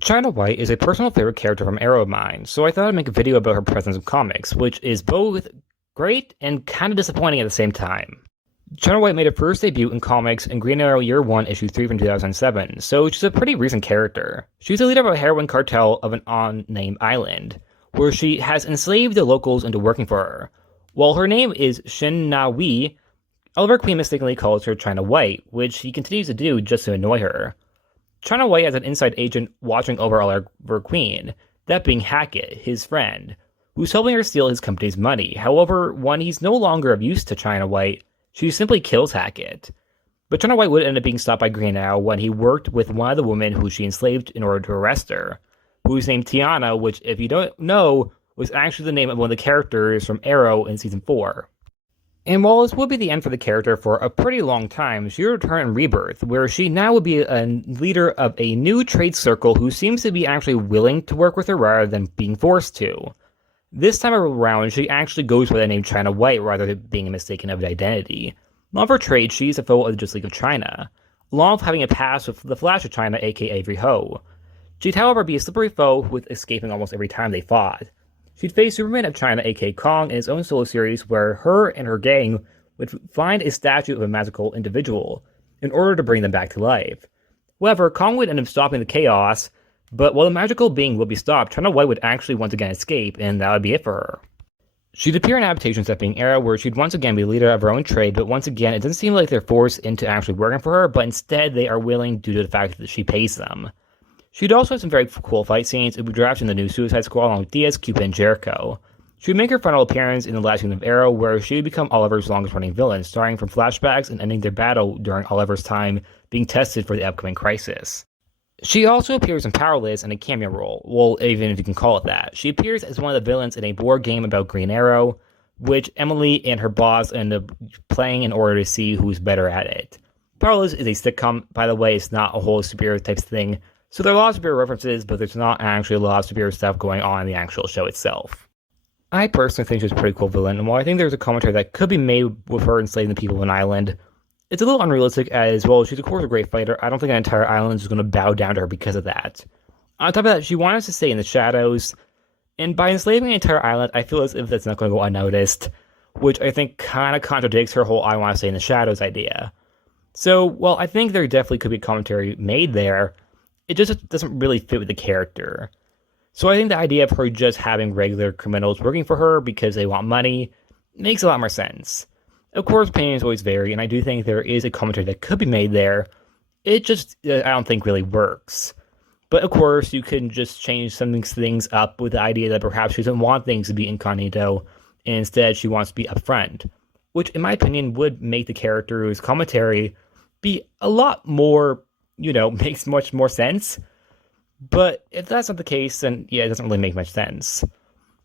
Chien Na-Wei is a personal favorite character from Arrow of mine, so I thought I'd make a video about her presence in comics, which is both great and kind of disappointing at the same time. Chien Na-Wei made her first debut in comics in Green Arrow Year 1, Issue 3 from 2007, so she's a pretty recent character. She's the leader of a heroin cartel of an unnamed island, where she has enslaved the locals into working for her. While her name is Chien Na-Wei, Oliver Queen mistakenly calls her Chien Na-Wei, which he continues to do just to annoy her. Chien Na-Wei has an inside agent watching over Oliver Queen, that being Hackett, his friend, who's helping her steal his company's money. However, when he's no longer of use to Chien Na-Wei, she simply kills Hackett. But Chien Na-Wei would end up being stopped by Green Arrow when he worked with one of the women who she enslaved in order to arrest her, who's named Tiana, which, if you don't know, was actually the name of one of the characters from Arrow in Season 4. And while this would be the end for the character for a pretty long time, she would return in Rebirth, where she now would be a leader of a new trade circle who seems to be actually willing to work with her rather than being forced to. This time around, she actually goes by the name Chien Na-Wei rather than being mistaken of an identity. Along with her trade, she's a foe of the Justice League of China, along with having a past with the Flash of China, aka Avery Ho. She'd, however, be a slippery foe with escaping almost every time they fought. She'd face Superman of China, aka Kong, in his own solo series where her and her gang would find a statue of a magical individual in order to bring them back to life. However, Kong would end up stopping the chaos, but while the magical being would be stopped, Chien Na-Wei would actually once again escape, and that would be it for her. She'd appear in adaptations that being Arrow, where she'd once again be leader of her own trade, but once again, it doesn't seem like they're forced into actually working for her, but instead they are willing due to the fact that she pays them. She'd also have some very cool fight scenes. It would draft in the new Suicide Squad along with Diaz, Cupid, and Jericho. She would make her final appearance in the last season of Arrow, where she would become Oliver's longest-running villain, starting from flashbacks and ending their battle during Oliver's time being tested for the upcoming crisis. She also appears in Powerless in a cameo role, well, even if you can call it that. She appears as one of the villains in a board game about Green Arrow, which Emily and her boss end up playing in order to see who's better at it. Powerless is a sitcom, by the way. It's not a whole superhero type thing. So there are a lot of superhero references, but there's not actually a lot of superhero stuff going on in the actual show itself. I personally think she's a pretty cool villain, and while I think there's a commentary that could be made with her enslaving the people of an island, it's a little unrealistic as well. She's of course a great fighter. I don't think an entire island is going to bow down to her because of that. On top of that, she wanted us to stay in the shadows, and by enslaving an entire island, I feel as if that's not going to go unnoticed, which I think kind of contradicts her whole I want to stay in the shadows idea. So, while I think there definitely could be commentary made there, it just doesn't really fit with the character. So I think the idea of her just having regular criminals working for her because they want money makes a lot more sense. Of course, opinions always vary, and I do think there is a commentary that could be made there. It just, I don't think, really works. But of course, you can just change some things up with the idea that perhaps she doesn't want things to be incognito, and instead she wants to be upfront. Which, in my opinion, would make the character's commentary be a lot more, makes much more sense. But if that's not the case, then yeah, it doesn't really make much sense.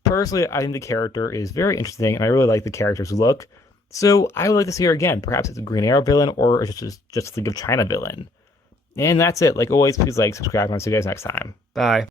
Personally, I think the character is very interesting, and I really like the character's look. So I would like to see her again. Perhaps it's a Green Arrow villain, or just League of China villain. And that's it. Like always, please like, subscribe, and I'll see you guys next time. Bye.